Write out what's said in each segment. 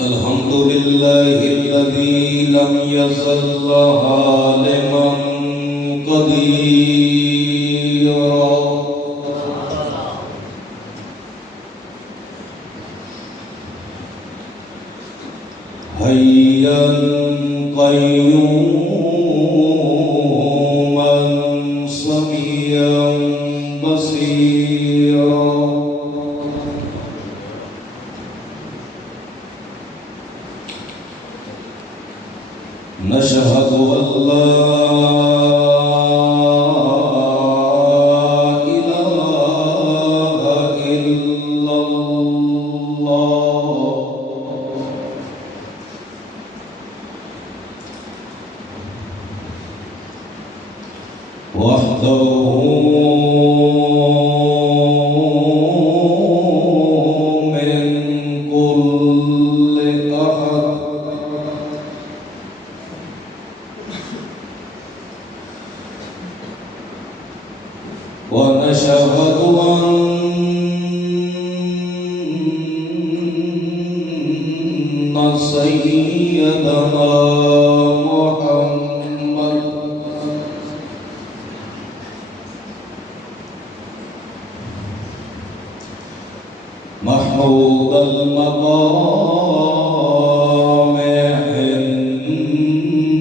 الحمد لله الذي لم يزل عالما قديرا حيا قيوما سميعا بصيرا نشهد أن لا إله إلا الله وحده من كل أحد ونشهد أن سيدنا محمد محمود المقام عند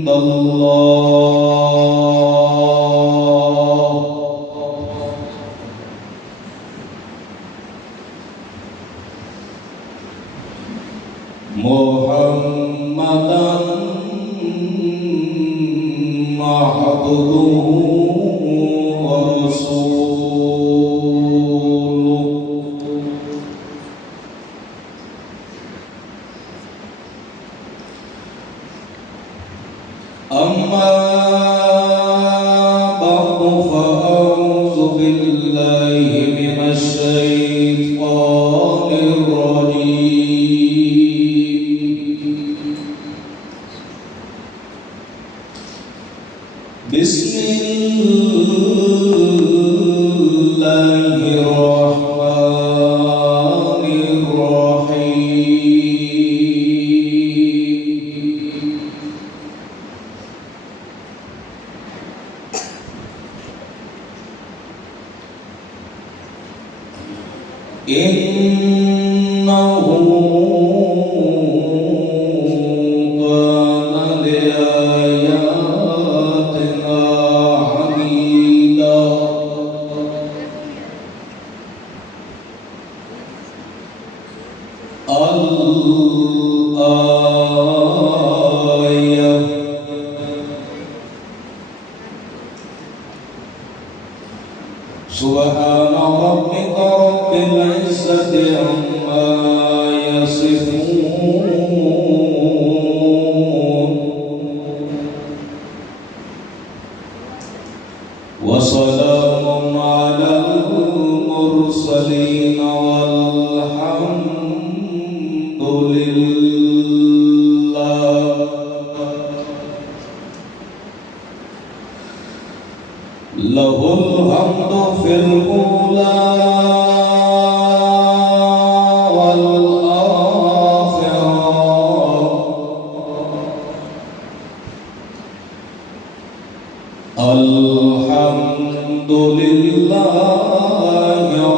الله محمدا عبده ورسوله أما بعد فأعوذ بالله من الشيطان الرجيم بسم الله الرحمن الرحيم إنه كان لآياتنا عنيدا الآية سبحان ربك رب العزة عما يصفون وسلام على المرسلين والحمد لله له الحمد في الأولى والآخرة الحمد لله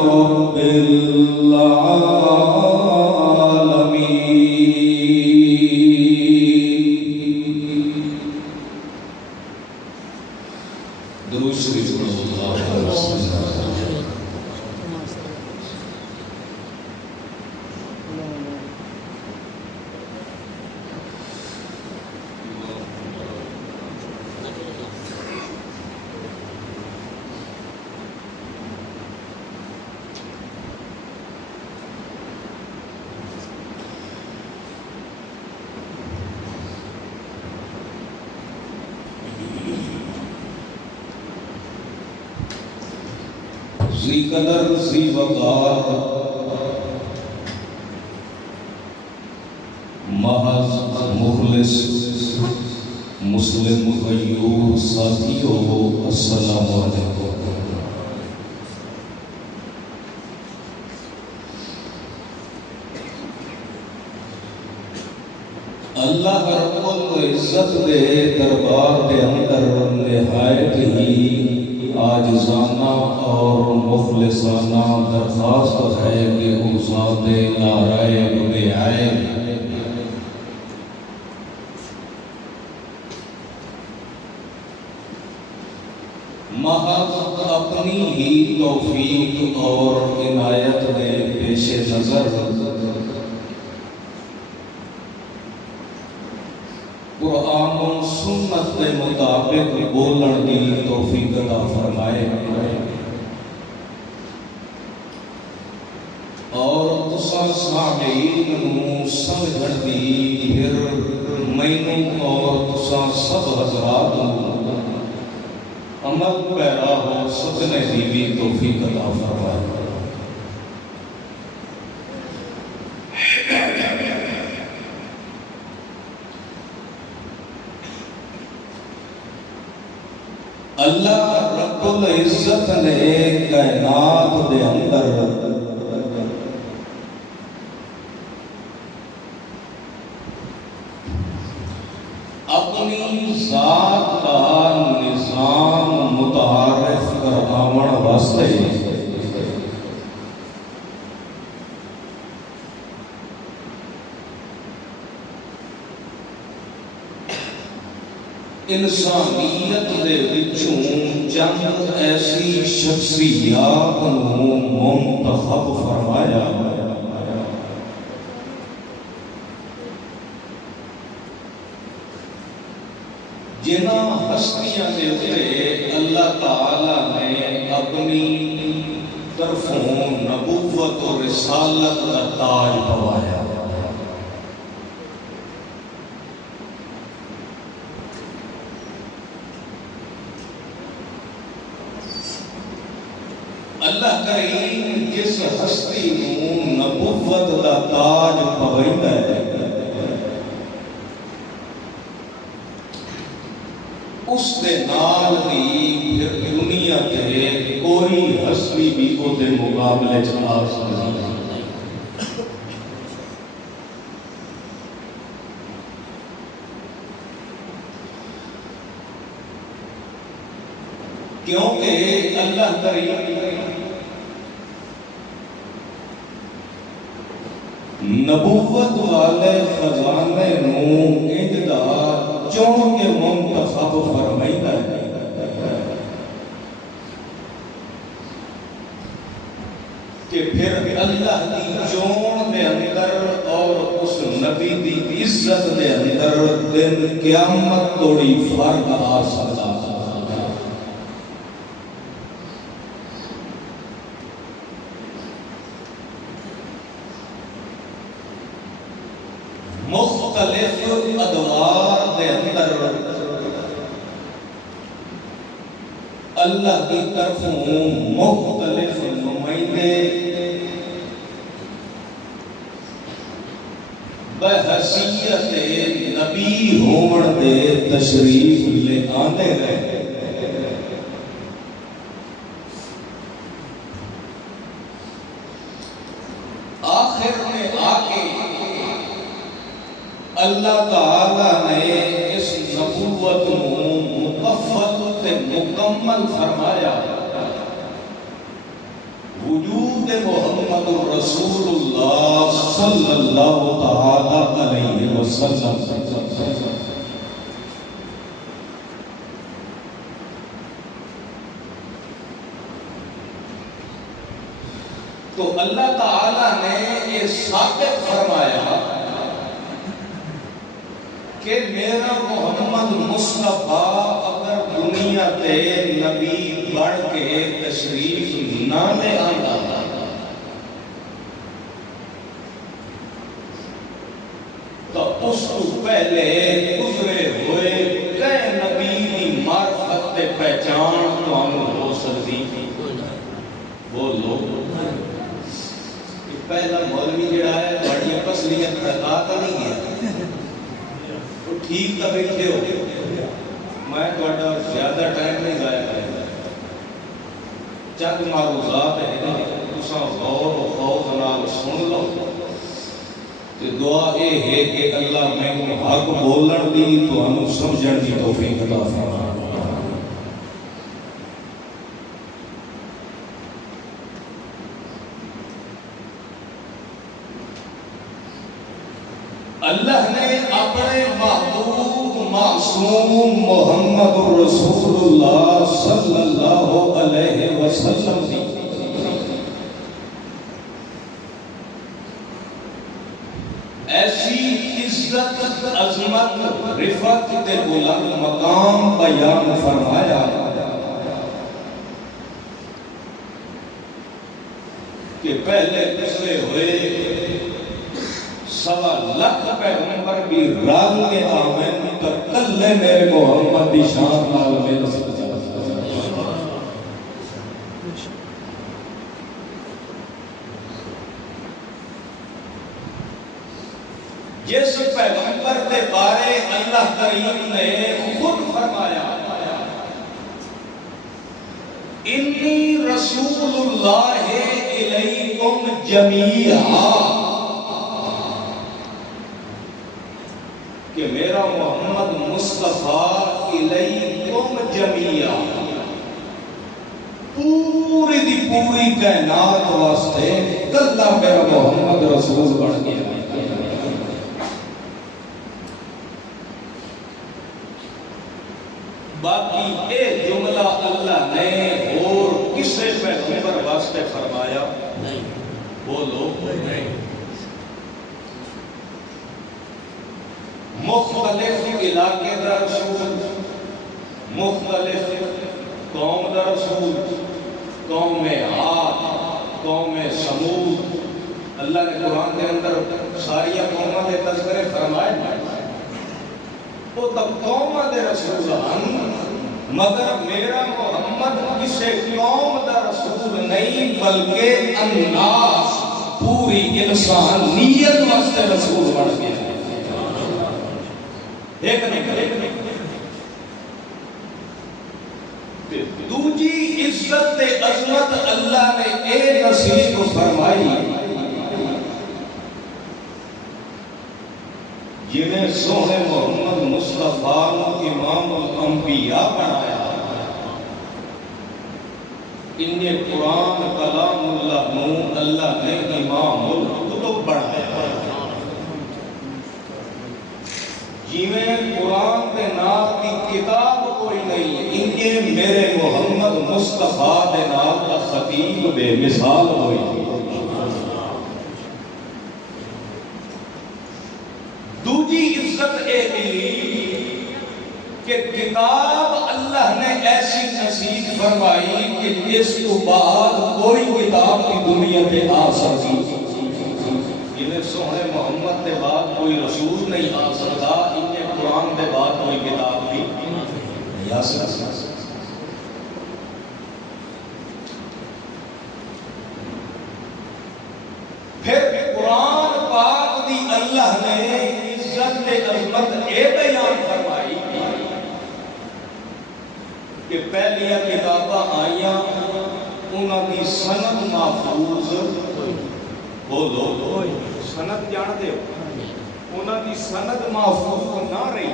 رب العالمين. درود شریف صلی اللہ علیہ وسلم. ذی قدر ذی وقار محض مخلص مسلم غیور ساتھیو السلام علیکم. اللہ رب العزت دے دربار دے اندر نہایت ہی عاجزانہ اور مخلصانہ درخواست ہے کہ وہ ذات نارائب بے عیب محض اپنی ہی توفیق اور عنایت نے پیش نظر قرآن و سنت کے مطابق بولن کی توفیق عطا فرمائے اور تساں سامعین نوں سمجھن دی پھر مینوں اور تساں سب حضرات نوں عمل پیرا ہو سکنے کی بھی توفیق عطا فرمائے اللہ رب العزت نے کائنات دے اندر اپنی ذات کا نظام متعارف کرواون واسطے انسانیت دے وچوں چند ایسی شخصیات نوں منتخب فرمایا جنہاں ہستیاں دے اوپر اللہ تعالی نے اپنی طرفوں نبوت و رسالت کا تاج پوایا اللہ کریم جس ہستی نوں نبوت کا تاج پویندا ہے اس دے نال بھی پھر دنیا تے کوئی ہستی بھی او دے مقابلے چ آ سکتی نہیں کیونکہ اللہ کریم نبوت والے خزانے نوں انتہا چون کے منتخب فرمائیتا ہے کہ پھر اللہ کی چون دے اندر اور اس نبی دی عزت دے اندر دن قیامت توڑی فرق آ سکتا مختلف ادوار دے اندر اللہ کی طرفوں مختلف نمائندے بحیثیت نبی ہون دے تشریف لے آنے رہے آخر میں آگے اللہ تعالی نے اس نبوت کو مکفل تے مکمل فرمایا وجود محمد رسول اللہ صلی اللہ تعالی علیہ وسلم تو اللہ تعالی نے یہ ثابت فرمایا کہ میرا محمد مصطفیٰ اگر دنیا تے نبی بڑھ کے تشریف نہ لے آتا تو اس کو پہلے گزرے ہوئے کئی نبی کی معرفت تے پہچان تو ہم ہو سکتی بولو پہلا مولوی جڑا ہے بڑی پسلیت پڑھاتا نہیں ہے ٹھیک تو بیٹھے ہو میں تھوڑا زیادہ ٹائم نہیں ضائع کرے گا چند معروضات ہیں تساں غور و خوف نال سن لو دعا یہ ہے کہ اللہ میں حق بولن دی تانوں سمجھن دی توفیق عطا فرما۔ اللہ نے اپنے محبوب معصوم محمد رسول اللہ صلی اللہ علیہ وسلم دی ایسی عزت عظمت رفعت تے بلند مقام بیان فرمایا کہ پہلے گزرے ہوئے 1.25 لاکھ پیغمبر بھی رل کے آمین پر کلے میرے محمد دی شان نال مل سکتا۔ جس پیغمبر کے بارے اللہ کریم نے خود فرمایا انی رسول اللہ الیکم جمیعا، کہ میرا محمد مصطفیٰ الیکم جمیعا پوری دی پوری کائنات واسطے کلا میرا محمد رسول بن گیا۔ باقی اے جملہ اللہ نے اور کسے پیغمبر واسطے فرمایا نہیں، بولو نہیں۔ مختلف علاقے دا رسول، مختلف قوم دا رسول، قوم عاد، قوم سمود، اللہ نے قرآن کے اندر ساری قوموں کے تذکرے فرمائے، وہ تب قوموں دے رسول ہیں، مگر میرا محمد کسے قوم دا رسول نہیں بلکہ الناس پوری انسانیت واسطے رسول بن گیا۔ ایک نہیں دوجی عزت تے عظمت اللہ نے اے نصیب فرمائی جنہیں سونے محمد مصطفیٰ امام الانبیاء بنایا، انہیں قرآن کلام اللہ نو اللہ نے امام الکتب بنایا۔ جیویں قرآن دے نام کی کتاب کوئی نہیں، انہیں میرے محمد مصطفیٰ دے نام کا خطیب بے مثال ہوئی۔ دوجی عزت اے ملی کہ کتاب اللہ نے ایسی نصیب فرمائی کہ اس کو بعد کوئی کتاب کی دنیا پہ آ سکتی، انہیں سونے محمد دے بعد کوئی رسول نہیں آ سکتا، انہیں قرآن دے بعد کوئی کتاب بھی نہیں آ سکتا۔ پھر قرآن پاک دی اللہ نے عزت عظمت اے بیان فرمائی کہ پہلیاں کتاباں آئیاں انہاں دی سند محفوظ بولو سند جان دے انہاں دی سند محفوظ نہ رہی،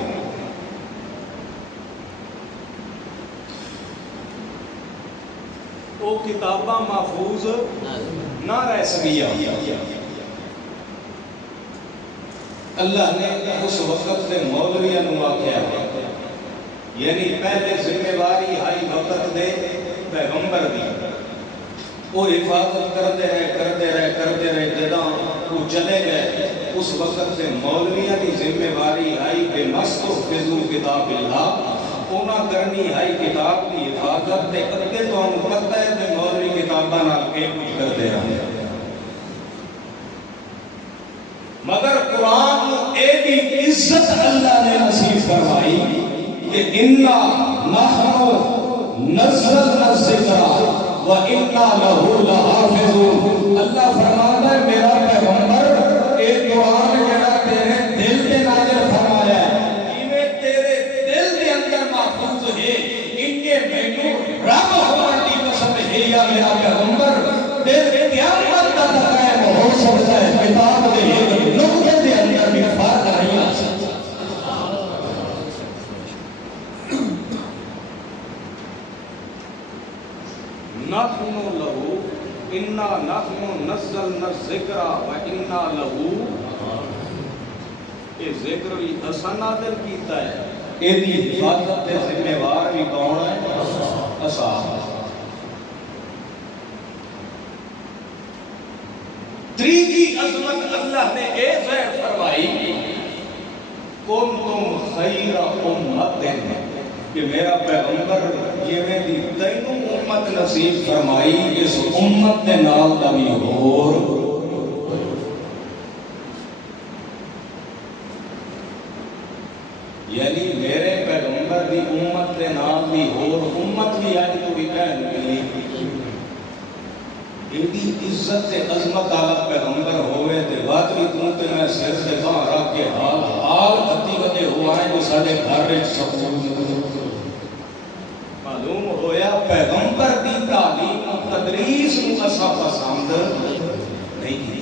وہ کتاباں محفوظ نہ رہ سکیا۔ اللہ نے اس وقت سے مولویاں نو آکھیا یعنی پہلے ذمہ داری آئی وقت دے پیغمبر دی، وہ حفاظت کرتے رہے جداں وہ چلے گئے، اس وقت سے مولویاں دی ذمہ داری آئی بے مستحفظو کتاب اللہ، انہاں کرنی آئی کتاب دی حفاظت تے اگے تو ہم پتہ ہے کہ مولوی کتاباں نال کے کچھ کرتے رہے، مگر قرآن اے دی عزت اللہ نے نصیب فرمائی کہ اِنَّا نَحْنُ نَزَّلْنَا الذِّكْرَ وَإِنَّا لَهُ لَحَافِظُونَ۔ اللہ فرماتا ہے میرا پیغمبر اے قرآن جڑا تیرے دل پہ نازل فرمایا ہے، یہ تیرے دل کے اندر محفوظ ہے، ان کے مینوں رب ہماری قسم ہے یا میرا پیغمبر تیرے قیامت تک قائم ہو سکتا ہے۔ کتاب دے نقطے نحن لہو انا نحن نزلنا الذکر و انا لہو، یہ ذکر بھی اساں نازل کیتا ہے، ایدی حفاظت تے ذمہ وار بھی کون ہے؟ اساں۔ تیسری عظمت اللہ نے اے ظاہر فرمائی کنتم خیر امت، کہ میرا پیغمبر یہ میں دی تینوں امت نصیب فرمائی، اس امت نے نال دا بھی اور یعنی میرے پیغمبر دی امت دے نال بھی اور امت بھی آج کو بھی کہنے ملی ایڈی عزت تے عظمت والا پیغمبر ہوئے تے بات بھی تم تے میں سر سے باہر رکھ کے حال بتی ودے ہوا ہے جو سارے گھر وچ سکون معلوم ہویا پیغمبر دی تعلیم و تدریس نو اساں پسند نہیں کی۔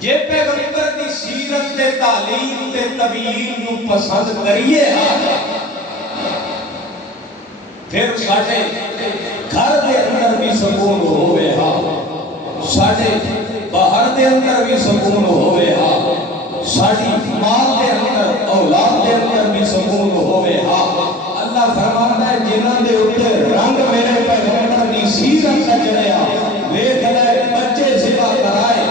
جے پیغمبر دی سیرت تے تعلیم تے تبیین نو پسند کریے پھر ساڑھے گھر دے اندر بھی سکون ہوئے ہاں، ساڑھے باہر دے اندر بھی سکون ہوئے ہاں، ساڑھی مال دے اندر اولاد دے اندر بھی سکون ہوئے ہاں۔ اللہ فرماتا ہے جنہاں دے اوپر رنگ میرے پیغمبر دی سیرت کا چڑھیا ویکھ لے بچے ذبح کرائے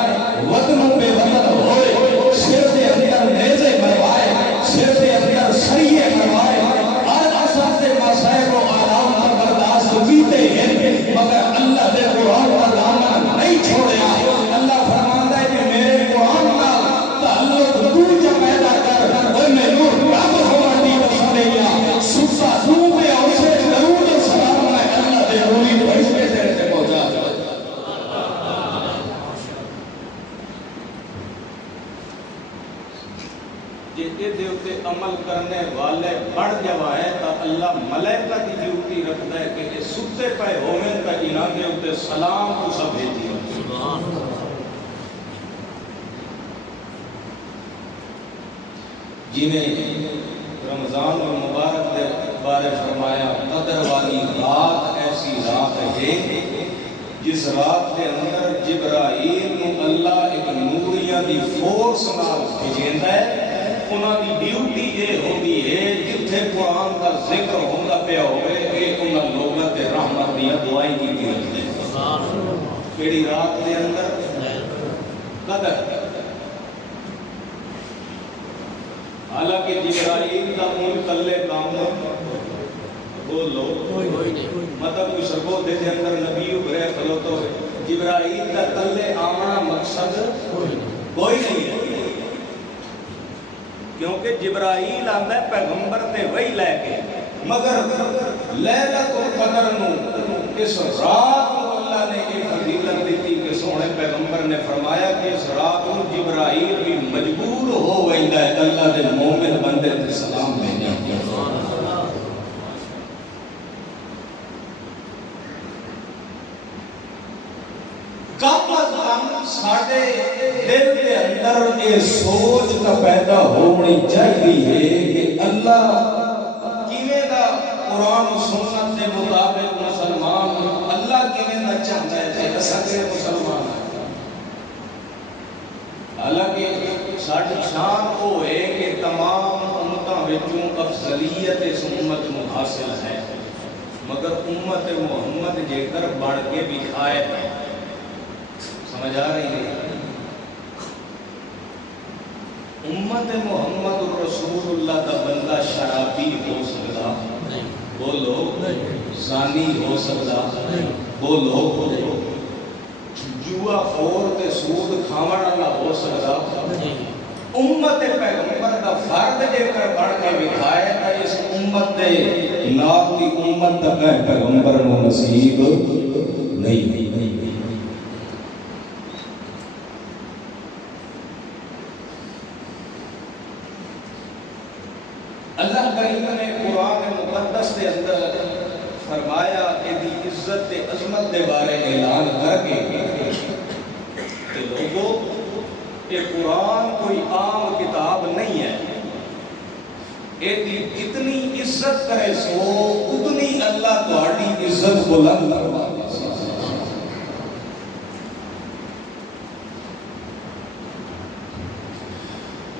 وطنوں پہ وطن ہوئے سر دے اندر نیزے مروائے سر دے اندر سریے مروائے ہر اثر سے مسائب و آرام کا برداشت کیتے ہیں مگر اللہ دے قرآن کا دامن نہیں چھوڑیا۔ اللہ فرماتا ہے کہ میرے قرآن کا تعلق تو جب پیدا کر وہ میں نور رب ہوتی وسیلہ سکتا تو پہ اسے درود و سلام میں اللہ دے رولی بھیجتے تیرے سے پہنچا جائے۔ جے دے اتے عمل کرنے والے بڑھ جوائیں تا اللہ ملائکہ دی ڈیوٹی رکھتا ہے کہ ستے پہ ہوئے تا انہاں دے اتے سلام کو سب بھیجی ہو۔ جنہیں رمضان المبارک دے بارے فرمایا قدر والی رات ایسی رات ہے جس رات کے اندر جبرائیل نو اللہ ایک نوریہ دی فورس نال بھیجیندا ہے۔ انہاں دی ڈیوٹی یہ ہوندی ہے جتھے قرآن کا ذکر ہوندا پیا ہوئے ایک انہاں لوگاں تے رحمت دی دعائیں کیتی رکھدے کیڑی رات دے اندر قدر۔ حالانکہ جبرائیل دا ان کلے کام بولو مطلب کوئی سرگودے دے اندر نبی ابھرے کھلو تو جبرائیل دا کلے آمنا مقصد کوئی نہیں ہے، کیونکہ جبرائیل آندہ ہے پیغمبر تے وہی لے کے مگر لیلۃ القدر نو اس رات کو اللہ نے ایک فضیلت دیتی کہ سونے پیغمبر نے فرمایا کہ اس رات کو جبرائیل بھی مجبور ہو ویندا ہے اللہ دے مومن بندے تے سلام بھیجا۔ کم از کم ساڑھے دل کے اندر یہ سوچ کا پیدا ہونی چاہیے کہ اللہ کیویں دا قرآن و سنت کے مطابق مسلمان اللہ کیویں دا چاہتا ہے اساں کے مسلمان ہیں۔ حالانکہ ساڑھی شان وہ ہے کہ تمام امتاں وچوں افضلیت اس امت کو حاصل ہے مگر امت محمد جے کر بڑھ کے بھی کھائے سمجھ آ رہی ہے؟ امت محمد رسول اللہ دا بندہ شرابی ہو سکتا بولو، زانی ہو سکتا بولو، جوا خور تے سود کھاون والا ہو سکتا۔ امت پیغمبر دا فرد جے کر بڑھ کے دکھائے تا اس امت دے نال دی امت تک پیغمبر نو نصیب نہیں۔ اللہ کریم نے قرآن مقدس کے اندر فرمایا کہ دی عزت تے عظمت دے بارے اعلان کر کے کہ لوگوں یہ قرآن کوئی عام کتاب نہیں ہے، ایدی جتنی عزت کرے سو اتنی اللہ تہاڈی عزت بلند فرما دے سو۔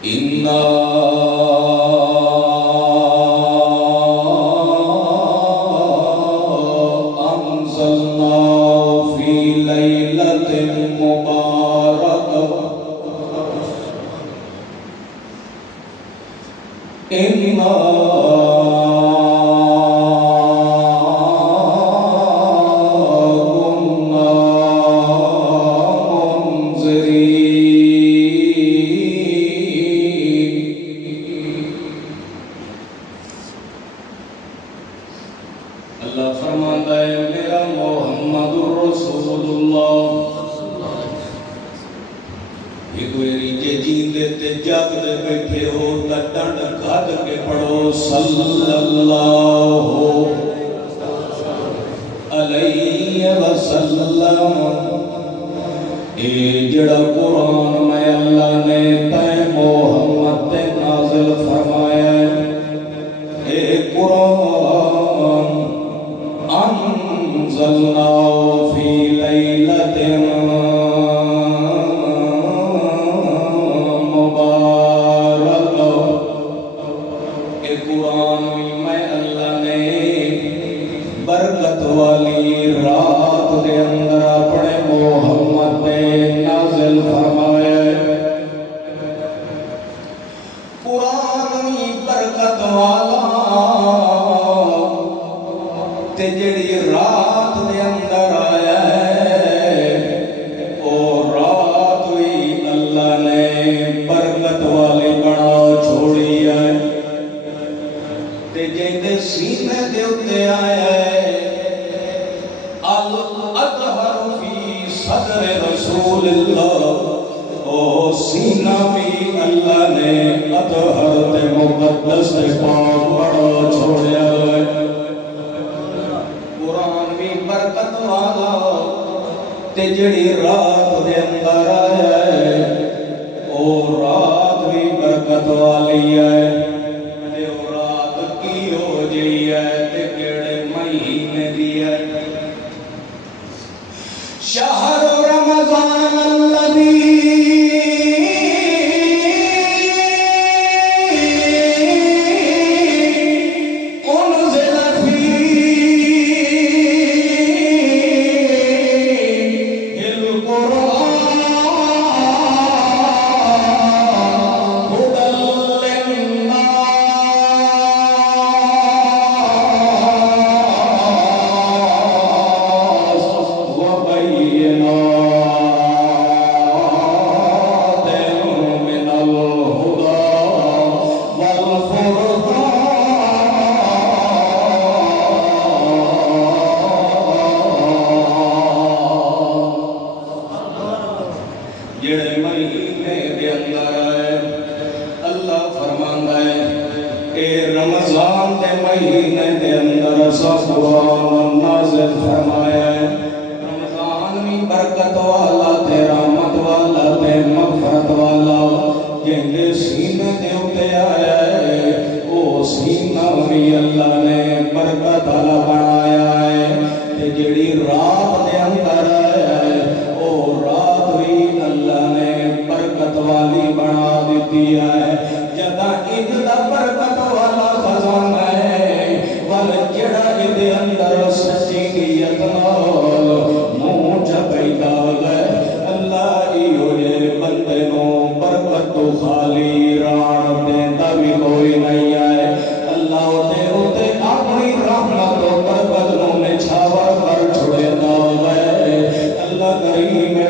اِنَّا اللہ فرماتا ہے میرا محمد الرسول اللہ یہ کوئی ریجے جیندے تے جاگ دے بیٹھے ہو تا ڈنڈ کھاد کے پڑھو صلی اللہ علیہ وسلم۔ اے جڑا قرآن میں اللہ نے تے محمد تے نازل فرمایا ہے، اے قرآن انزلنا فی لیلۃ مبارک، اے قرآن میں اللہ نے برکت والی رات دے اندر اپنے محمد پہ نازل فرمایا ہے۔ قرآن برکت والا تے جڑی رات دے اندر آیا ہے او رات بھی اللہ نے برکت والی بنا چھوڑی ہے، تے جیندے سینے دے اتے آیا ہے الاطہر فی صدر رسول اللہ، او سینہ بھی اللہ نے اطہر تے مقدس تے پاک بڑا چھوڑیا ہے۔ قرآن بھی برکت والا تے جڑی رات دے اندر آیا ہے او رات بھی برکت والی ہے، تے او رات کی ہو جئی ہے تے کیڑے مہینے دی ہے؟ شہر رمضان الذی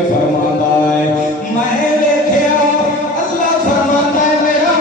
فرماتا ہے میں دیکھیا، اللہ فرماتا ہے میرا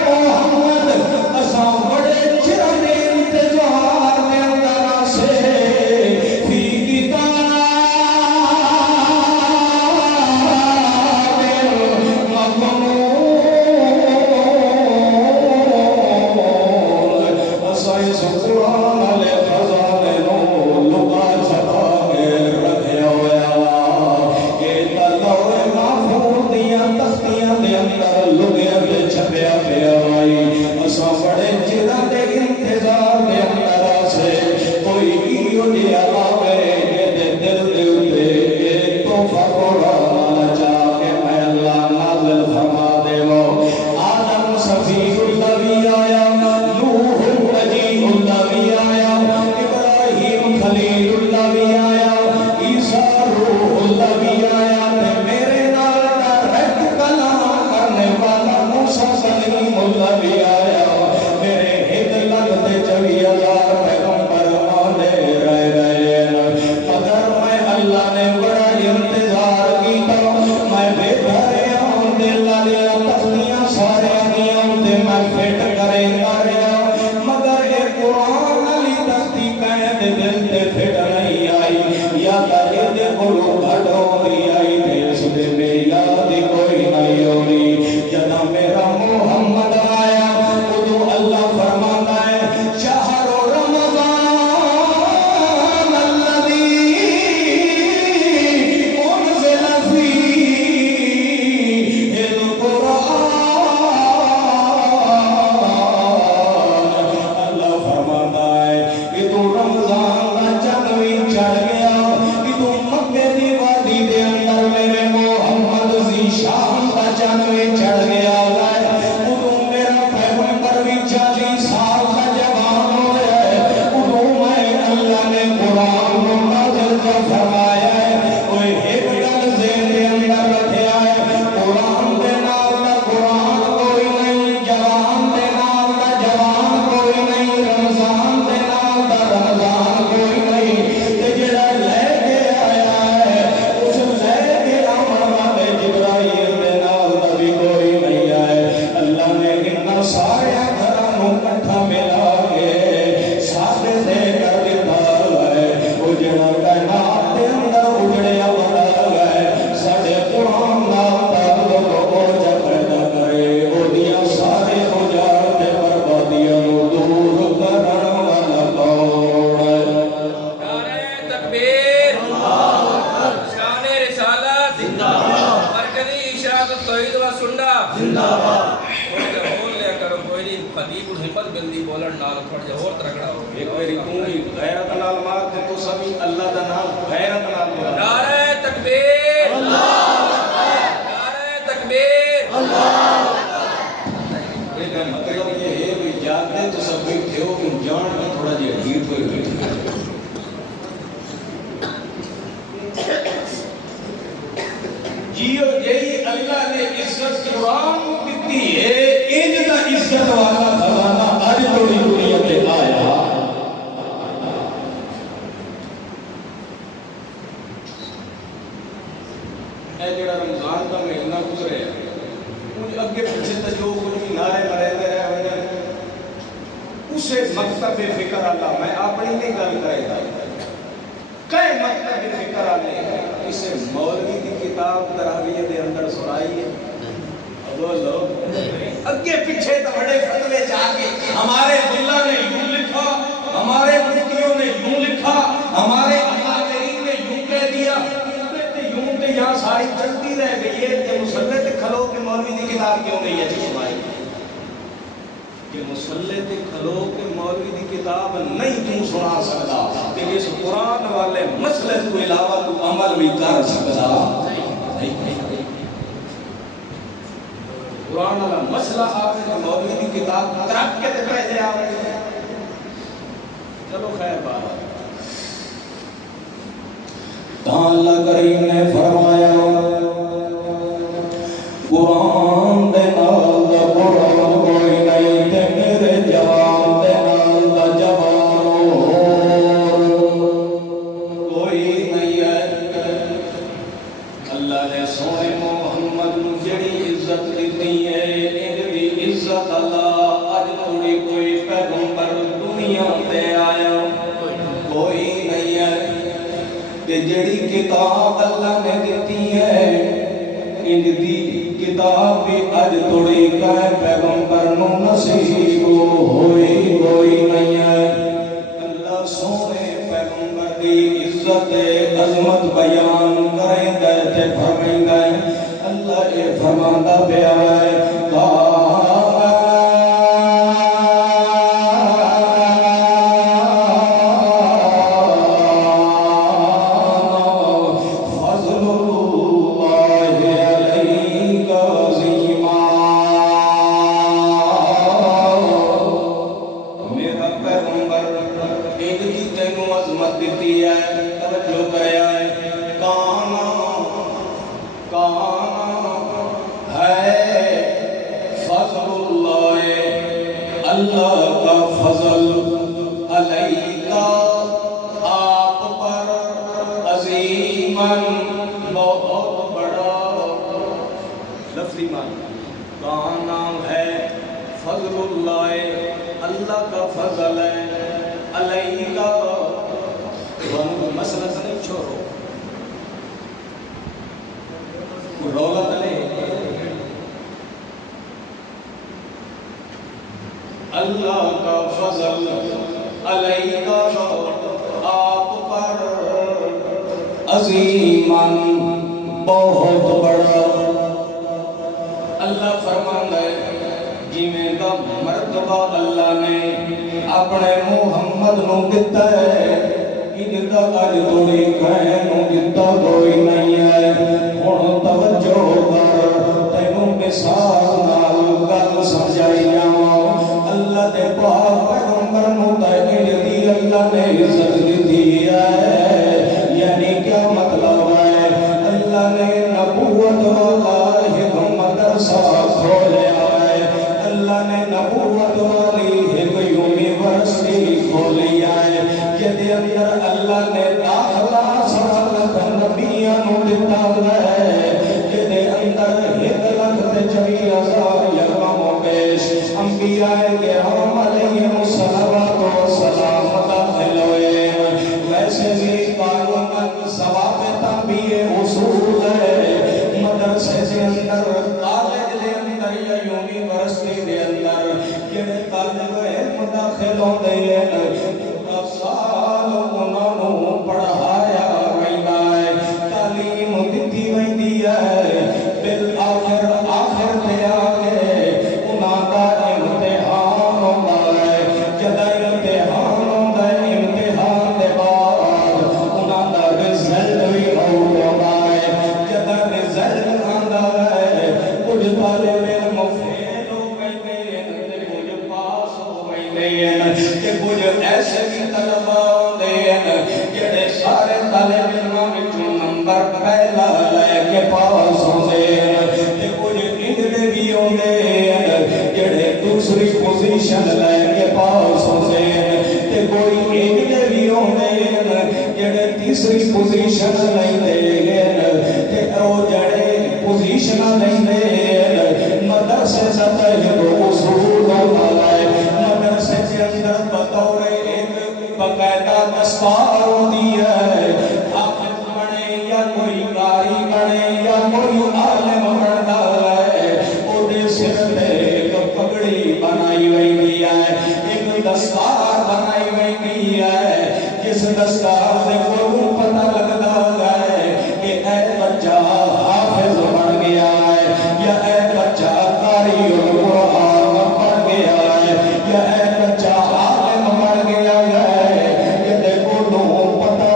صفی اللہ بھی آیا، نوح نجی اللہ بھی آیا، ابراہیم خلیل اللہ بھی آیا، عیسیٰ روح اللہ بھی آیا، میرے نال ڈائریکٹ کلام کرنے والا موسیٰ کلیم اللہ بھی آیا، میرے ہند لگتے 24,000 پیغمبر آنے رہ گئے، مگر میں اللہ نے بڑا انتظار کیتا، میں بیٹھے ہوں دل لیا تختیاں سارے دیا تے میں فٹ کرے رہا، مگر ایک قرآن علی تختی قید دل تے فٹ نہیں آئی، یا تاکہ دے کلو بھڑو دی آئی تے اس دے میں یاد کوئی نہیں ہوئی، جدا میرا محمد آیا، ادو اللہ فرماتا ہے شہر رمضان اللہ کریم نے فرمایا قرآن دے نال دا قرآن کوئی نہیں تے میرے جوان دے نال دا جوان کوئی نہیں ہے۔ اللہ نے سونے محمد نو جڑی عزت دیتی ہے ان دی عزت اللہ اج توڑی کوئی پیغمبر دنیا تے آیا کوئی نہیں ہے۔ جڑی کتاب اللہ نے دیتی ہے ان دی کتاب بھی اج توڑی کائے پیغمبر نو نصیب ہوئی کوئی نہیں ہے۔ اللہ سونے پیغمبر دی عزت عظمت بیان کریں گے تے فرمائیں گے اللہ یہ فرماندا پیا ہے اللہ کا فضل علیکہ آپ پر عظیماً بہت بڑا لفظی معنی کا نام ہے فضل اللہ اللہ کا فضل ہے علیکہ مسئلہ سے نہیں چھوڑو رولا تلے اللہ کا فضل علیکہ آپ پر عظیماً بہت بڑا اللہ فرماتا ہے جی میں کا مرتبہ اللہ نے اپنے محمد نو دیتا ہے ان کا اج توڑی کہیں نو دیتا کوئی نہیں ہے ہن توجہ کر تینوں مثال نال گل سمجھائی جاواں اللہ دے پاک پیغمبر نو تے دی اللہ نے عزت دی ہے یعنی کیا مطلب ہے اللہ نے نبوت والا ایک مدرسہ کھولیا ہے اللہ نے نبوت والی ایک یونیورسٹی کھولی ہے جدے اندر اللہ نے داخلہ سوالت نبیاں نو دیتا ہے جدے اندر 1,24,000 یکم و پیش انبیاء کرام علیہم السلام داخل ہوئے ویسے بھی قانون ضوابط بھی اصول ہے مدرسے سے اندر کالج دے اندر یا یونیورسٹی دے اندر جڑے طالب علم داخل ہوندے ہیں سال انہوں پڑھایا ویندا ہے تعلیم دتی ویندی ہے بالآخر آخر تے آگے انہاں دا امتحان ہوندا ہے جدا امتحان ہوندا ہے امتحان دے بعد انہاں دا رزلٹ بھی آؤٹ ہوندا ہے جدا رزلٹ آندا ہے کچھ طالب علم فیل ہو ویندے ہیں تے کچھ پاس ہو ویندے ہیں تے کچھ ایسے بھی طلباء ہوندے ہیں جڑے سارے طالب علماں وچوں نمبر پہلا لے کے پاس ہوندے ہیں تے کچھ انجدے بھی ہوندے ہیں جڑے دوسری پوزیشن لے کے پاس ہوندے ہیں تے کوئی انجدے بھی ہوندے ہیں جڑے تیسری پوزیشن لیندے ہیں تے او جڑے پوزیشن لیندے ہیں مدرسے سطح اصول ہوندا ہے مدرسے کے اندر بطور ایک باقاعدہ دستار ہوتی ہے حافظ بنے یا کوئی قاری بنے یا کوئی عالم بنتا ہے وہ دے سر تے ایک پگڑی بنائی ہوئی ہے ایک دستار بنائی ہوئی ہے جس دستار سے کو پتہ لگتا ہے کہ اے بچہ حافظ بن گیا ہے یا اے بچہ قاری القرآن بن گیا ہے یا اے بچہ عالم بن گیا ہے یہ دیکھو تو پتہ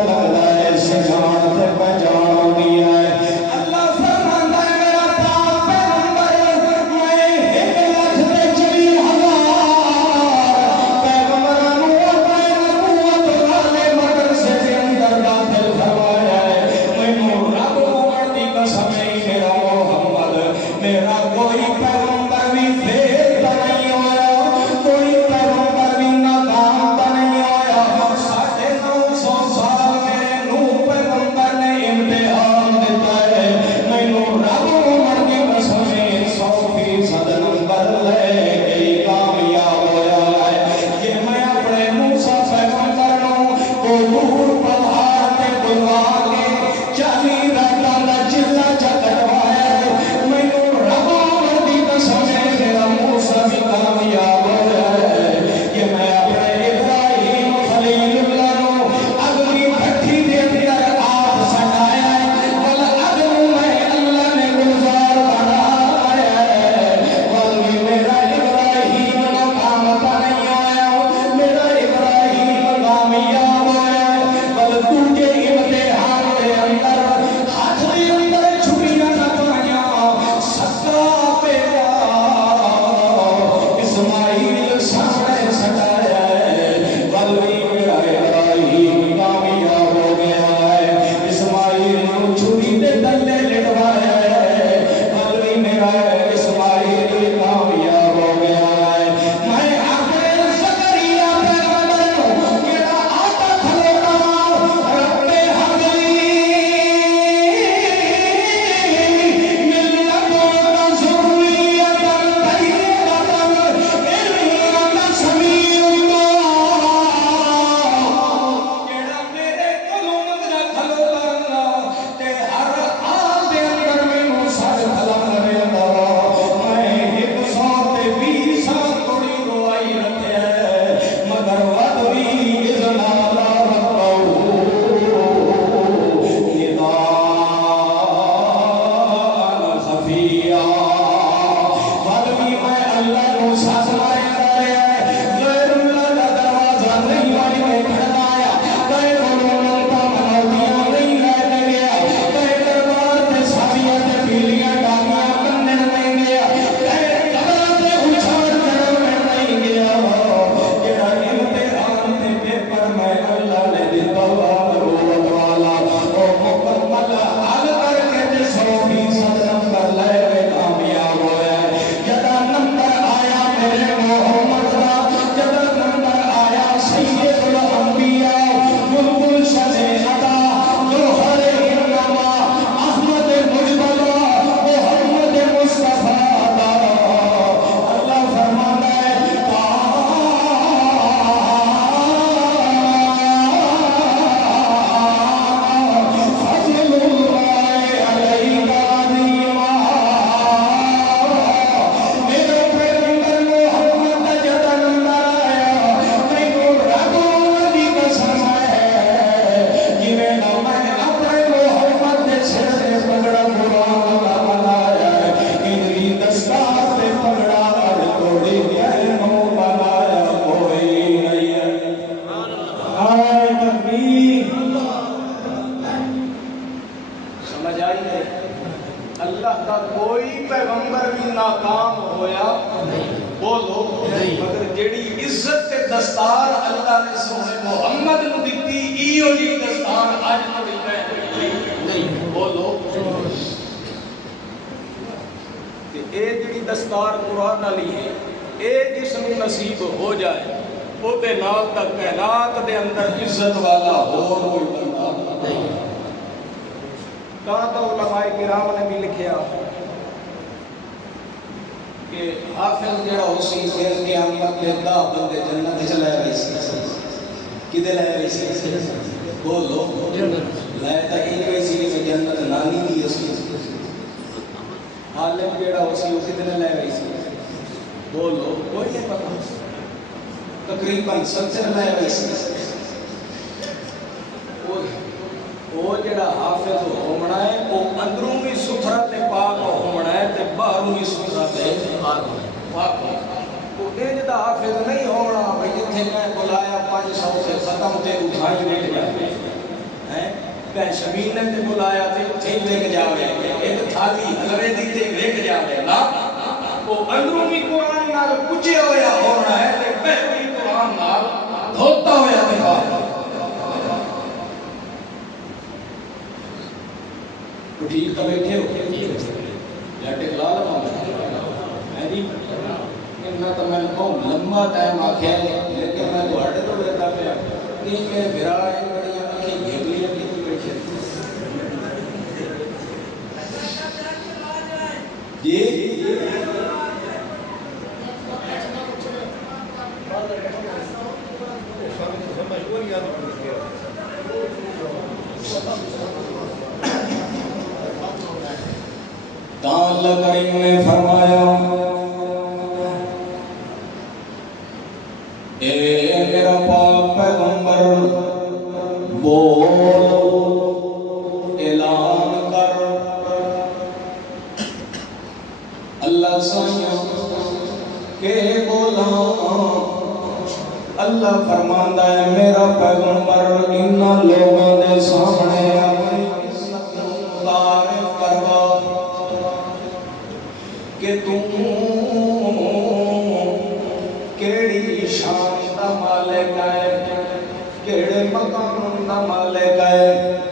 اللہ کریم نے فرمایا اے میرا پاک پیغمبر بول اعلان کر اللہ سائیاں کہ بولا اللہ فرماندا ہے میرا پیغمبر ان لوگوں دے سامنے اپنی عزت تعریف کروا کہ تم کیڑی شان دا مالک ہے کیڑے مقام دا مالک ہے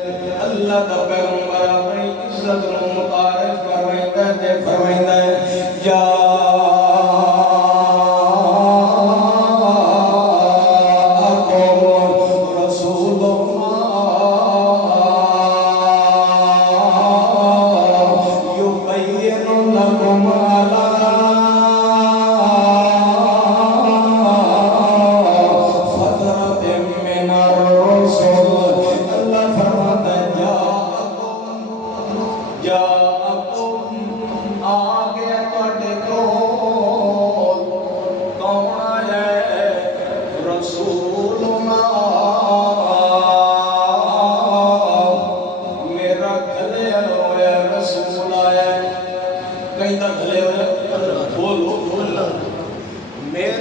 اللہ دا پیغمبر اپنی عزت نو متعارف کروائندا تے فرمائندا ہے یا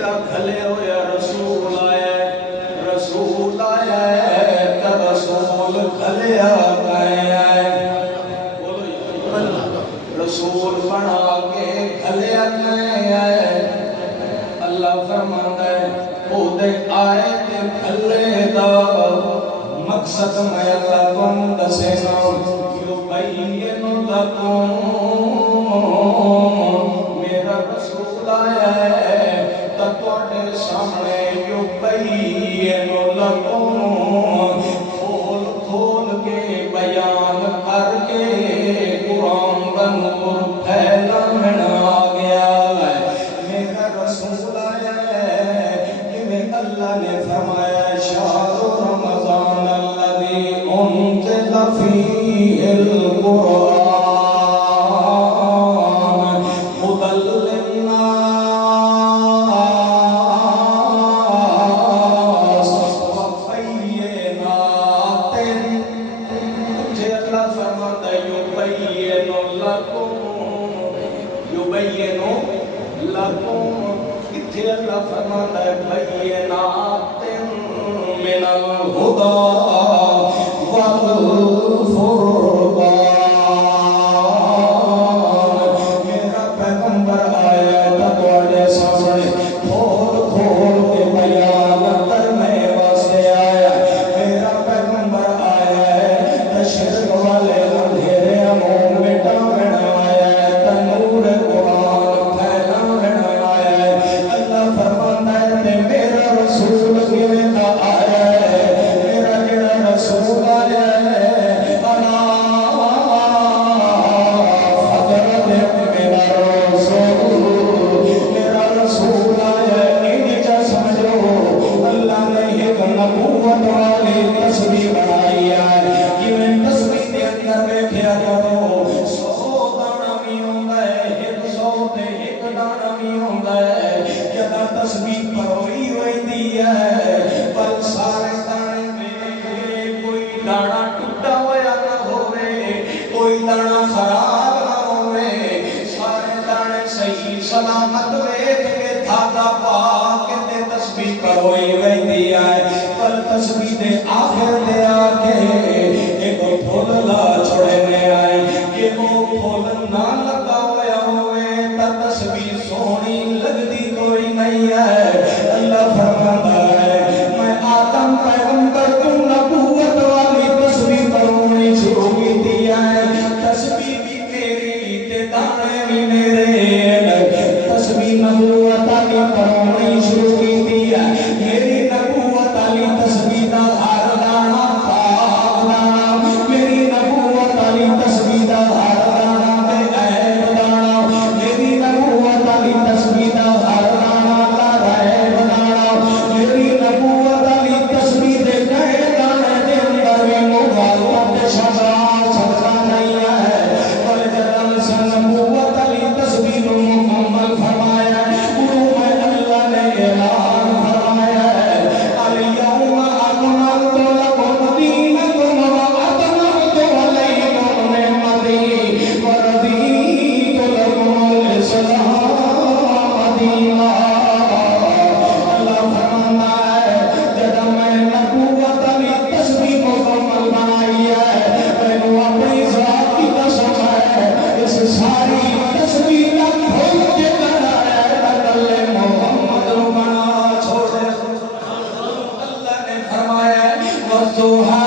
جڑا کھلے ہویا رسول آیا ہے، رسول آیا ہے تا رسول کھلے آیا ہے، رسول بنا کے کھلے آیا ہے۔ اللہ فرماتا ہے او دے آئے تے کھلے دا مقصد میں اللہ تم دسینا یبین لکم، میرا رسول آیا ہے تا تواڈے سامنے یبین لکم، کھول کھول کے بیان کر کے قرآن کا نور پھیلانا آ گیا ہے۔ میرا رسول آیا ہے کہ اللہ نے فرمایا شہر رمضان الذی انزل فیہ القرآن ہدی للناس وبینات، مجھے اللہ فرماتا ہے یبین لکم، کتھے اللہ فرماتا ہے بینات من الہدی والفرقان، میرا پیغمبر آیا ہے تواڈے سامنے کھول کھول کے بیان کرنے واسطے آیا ہے۔ میرا پیغمبر آیا ہے شرک والے اندھیرے منہ مٹاونا آیا ہے، نور قرآن پھیلاونا آیا ہے۔ اللہ فرماتا ہے تے میرا رسول کیویں دا آیا ہے، میرا جڑا رسول آیا ہے انا فضل من الرسول، میرا رسول آیا ہے انجا سمجھو اللہ نے ایک نبوت والی تسبیح بنائی ہے، کیویں تسبیح دے اندر ویکھیا جاؤ 100 دانا بھی ہوندا ہے، 100 تے 1 دانا بھی ہوندا ہے، جدا تسبیح پروئی ہوئی ہے پر سارے دانے میں کوئی دانا ٹوٹا ہوا نہ ہوئے، کوئی دانا خراب نہ ہوئے، سارے دانے صحیح سلامت ویکھ کے دھاگا پا کے تے تسبیح پروئی ہوئی ہے، پر تسبیح دے آخر دے آ کے ایک پھول لا چھوڑنے آئے کہ وہ پھول نہ لگا ہوا ہوئے تا تسبیح سونی لگدی کوئی نہیں ہے۔ اللہ فرماتا ہے میں آدم پیغمبر کو نبوت والی تسبیح پڑھانی شروع کی ہے، تسبیح بھی میری تے دانے بھی میرے، تسبیح نبوت والی پڑھانی شروع کی ہے، میری نبوت والی تسبیح دا ہر دانا پاک دانا، میری نبوت والی تسبیح دا ہر دانا بے عیب دانا، میری نبوت والی تسبیح دا ہر دانا لا عیب دانا، میری نبوت والی تسبیح دے کہے دانے دے اندر بھی مغالطہ شباب سکتا نہیں ہے، پر جدن سے نبوت والی تسبیح نو مکمل فرمایا ہے، انہوں میں اللہ نے اعلان فرمایا ہے الیوم اکملت لکم دینکم واتممت علیکم نعمتی ورضیت لکم الاسلام دینا۔ اللہ فرماتا ہے جب میں نبوت والی تسبیح مکمل بنائی ہے، میں نے اپنی ذات کی قسم ہے اس ساری تسبیح کا کھول کے بنایا ہے اللہ محمد بنا چھوڑے۔ اللہ نے فرمایا وَالضُّحَىٰ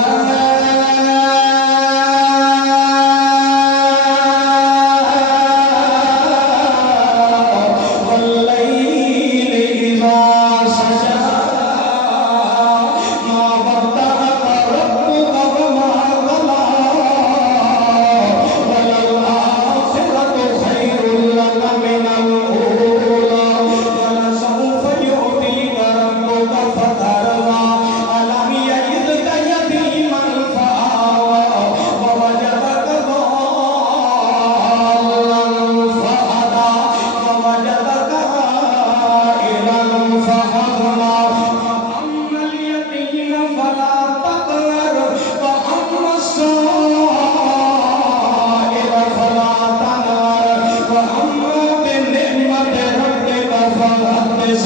وَاللَّيْلِ إِذَا سَجَىٰ مَا وَدَّعَكَ رَبُّكَ وَمَا قَلَىٰ وَلَلْآخِرَةُ خَيْرٌ لَّكَ مِنَ الْأُولَىٰ وَلَسَوْفَ يُعْطِيكَ رَبُّكَ فَتَرْضَىٰ أَلَمْ يَجِدْكَ يَتِيمًا فَآوَىٰ وَوَجَدَكَ ضَالًّا فَهَدَىٰ وَوَجَدَكَ عَائِلًا فَأَغْنَىٰ فَأَمَّا الْيَتِيمَ فَلَا تَقْهَرْ وَأَمَّا السَّائِلَ فَلَا تَنْهَرْ وَأَمَّا بِنِعْمَةِ رَبِّكَ فَحَدِّثْ۔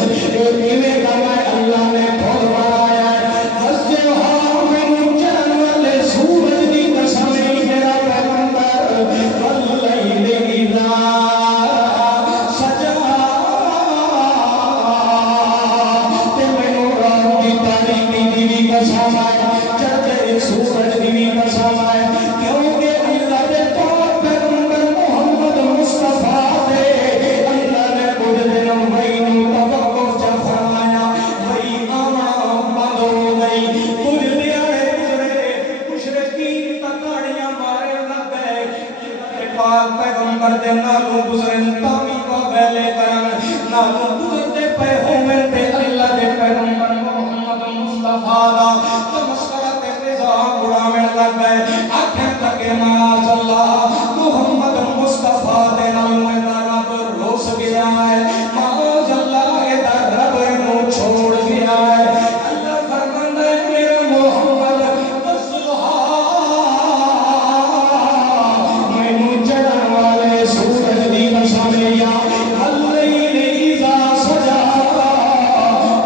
پہ ہوئے تے اللہ دے پیغمبر محمد مصطفیٰ دا تمسکرہ تے نظام اڑاویں لگ گئے آنکھیں تکے معاذ اللہ محمد مصطفیٰ دے نال میں رب روس گیا ہے معاذ اللہ ادھر رب نو چھوڑ گیا ہے اللہ فرماندا ہے میرا محمد مینوں چڑھن والے سورج دی قسم یا اللیل اذا سجا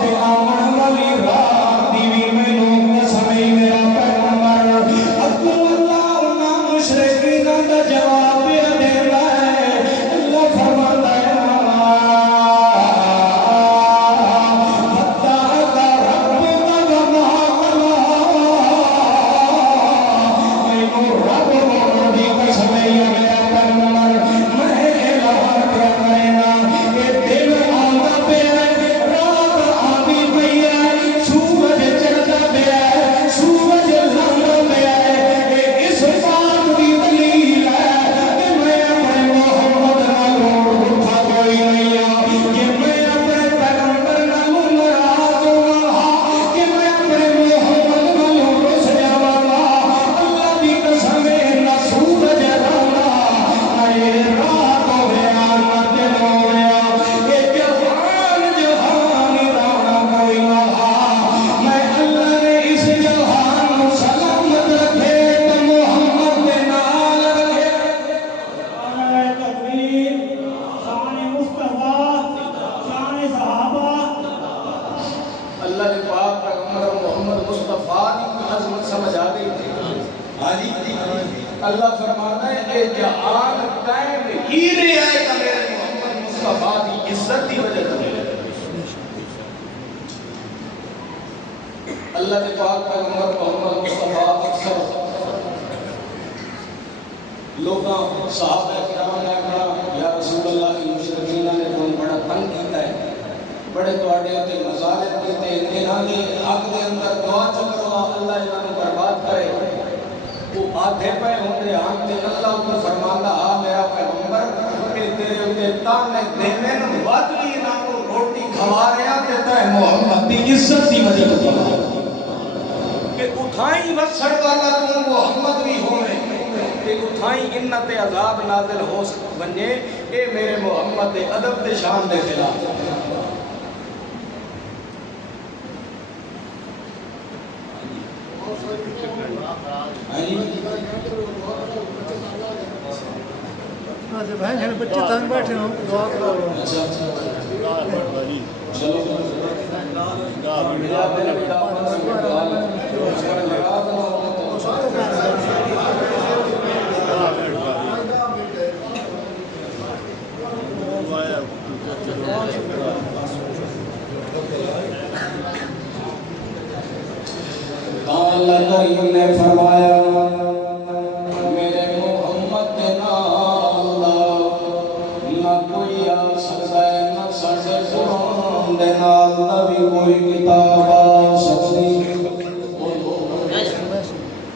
تے آون والی رات دی وی مینوں قسم میرا پیغمبر اکو اللہ انہاں مشرکین دا جواب دیندا ہے اللہ فرماندا ہے اللہ فرماتا ہے اے جہان قائم ہی رہا ہے کہ میرے محمد مصطفیٰ کی عزت کی وجہ سے اللہ کے پاک پیغمبر محمد مصطفیٰ اکثر لوگاں صحابہ کرام نے کہا یا رسول اللہ کی مشرکین نے تو بڑا تنگ کیتا ہے بڑے تواڈے تے مظالم کیتے انہاں دے حق دے اندر دعا چکروا اللہ انہاں کو برباد کرے وہ آدھے پہ ہوندے آنکھ تے اللہ کو فرماندا آ میرا پیغمبر کہ تیرے اتے تانے دیویں ود بھی نہ کو روٹی کھوا رہا دیتا ہے محمد دی عزت دی وجہ سے کہ اٹھائی وسڑ والا تو محمد بھی ہوے کہ اٹھائی انت عذاب نازل ہو ونجے اے میرے محمد دے ادب تے شان دے خلاف بھائی بچے تنگ بیٹھے ہوں دعا کرو اللہ کریم نے فرمایا میرے محمد کے نام نہ کوئی آ سکتا ہے نہ ساڑھے قرآن دے نال نہ بھی کوئی کتاب آ سکتی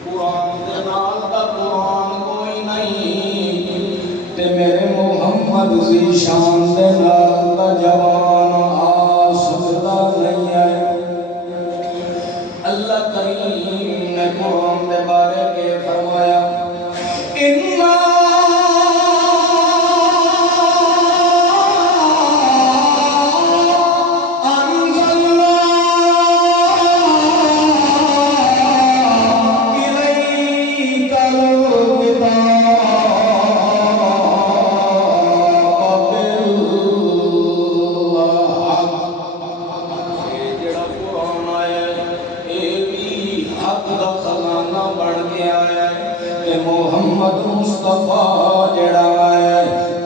قرآن دے نال دا قرآن کوئی نہیں تے میرے محمد ذی شان دے نال دا جوان آ سکتا نہیں ہے اللہ کریم نے قرآن دے بارے کے فرمایا محمد مصطفیٰ جڑا ہے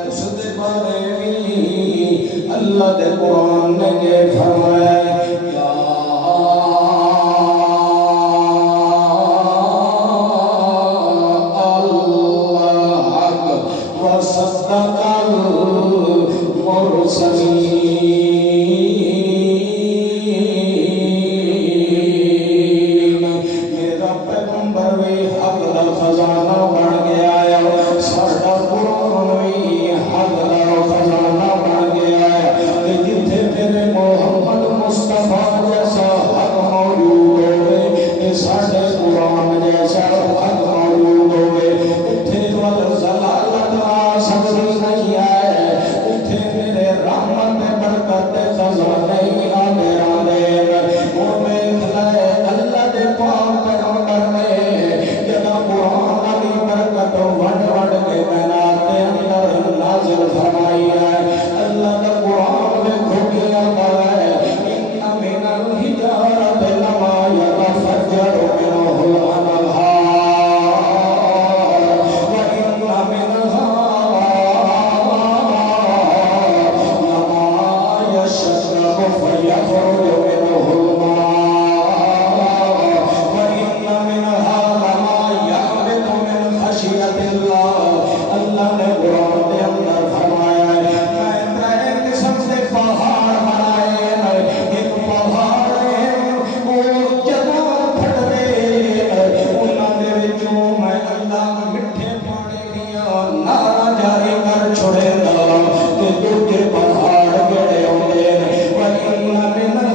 اس دے بارے بھی اللہ دے قرآن نے یہ فرمایا یا اللہ حق وصدق المرسلین میرا پیغمبر بھی حق دا خزانہ بن گیا ہے ساڈا قرآن بھی حق دا خزانہ بن گیا ہے جتھے میرے يخرج منه الماء وإن منها لما يهبط من خشية الله اللہ نے قرآن کے اندر فرمایا ہے میں ترے قسم سے پہاڑ بنائے ہیں ایک پہاڑ ہے وہ جگہ پھٹ رہے انہاں دے وچوں میں اللہ مٹھے پانی دیا نارا جاری کر چھوڑے گا تے دوجے پہاڑ جڑے ہوندے ہیں وَإِنَّ مِنْ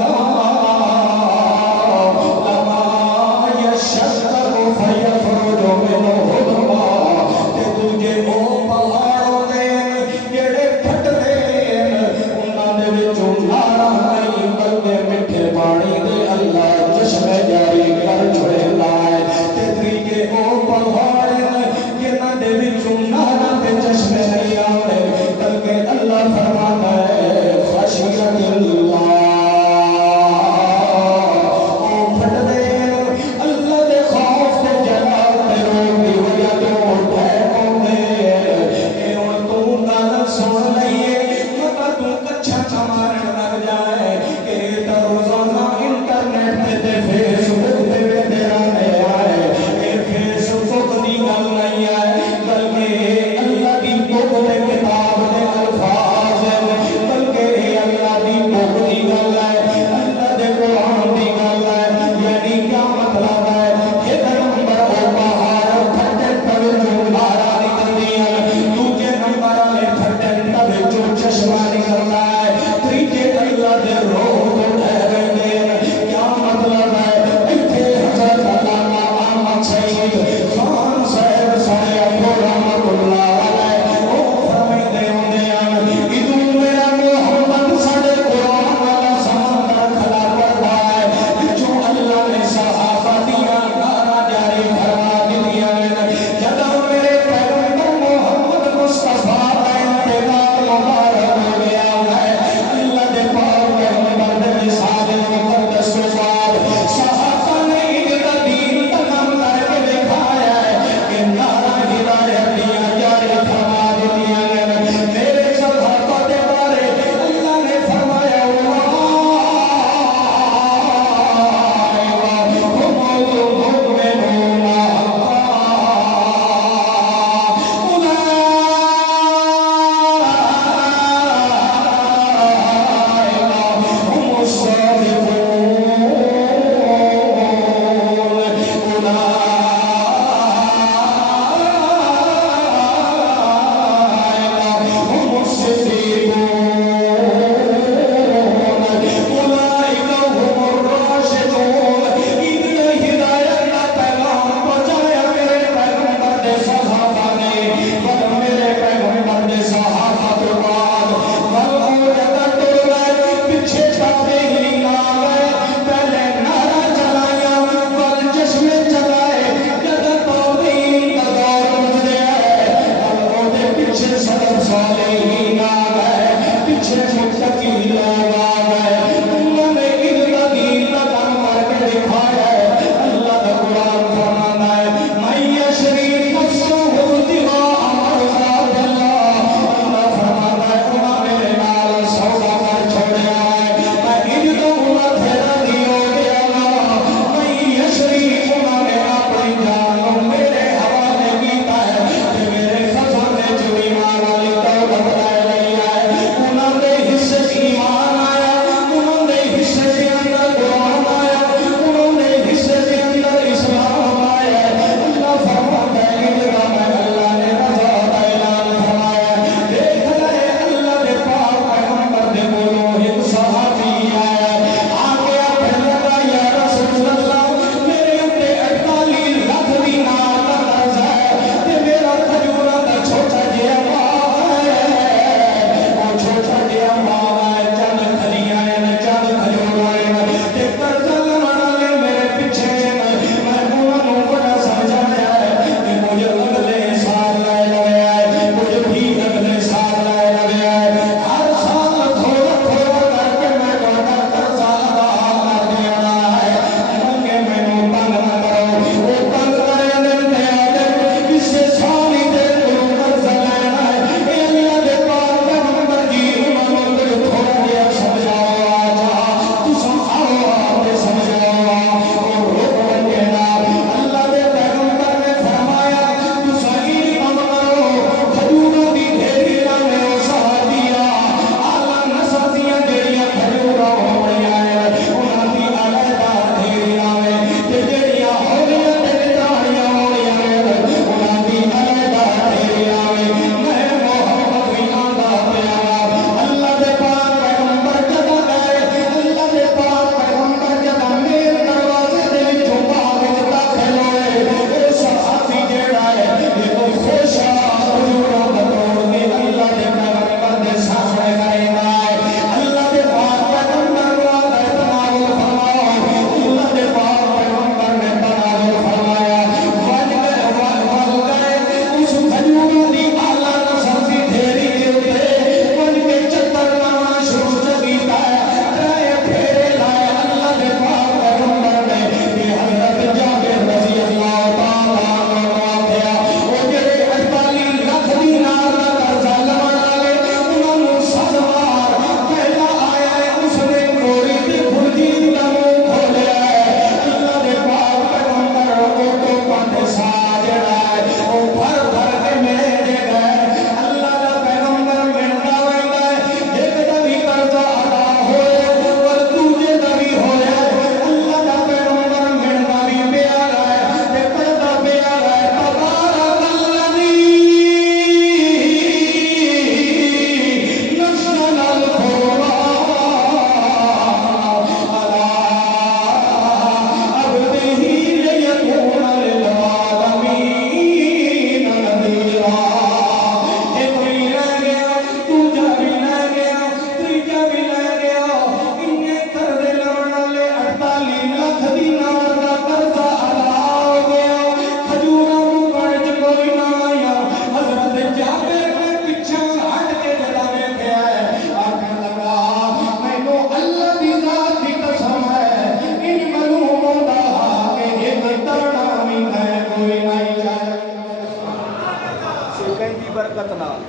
برکت نال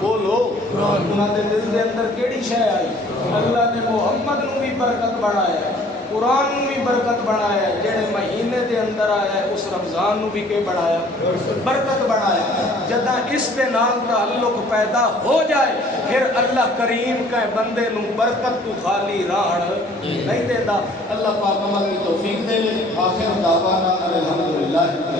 بولو انہاں دے دل دے اندر کیڑی شے آئی اللہ نے محمد نو بھی برکت بنایا قرآن نو بھی برکت بنایا جڑے مہینے دے اندر آیا اس رمضان نو بھی کے بنایا برکت بنایا جداں اس دے نال تعلق پیدا ہو جائے پھر اللہ کریم کا بندے نو برکت تو خالی راڑ نہیں دیندا اللہ پاک عمل کی توفیق دے آخر دعوانا الحمدللہ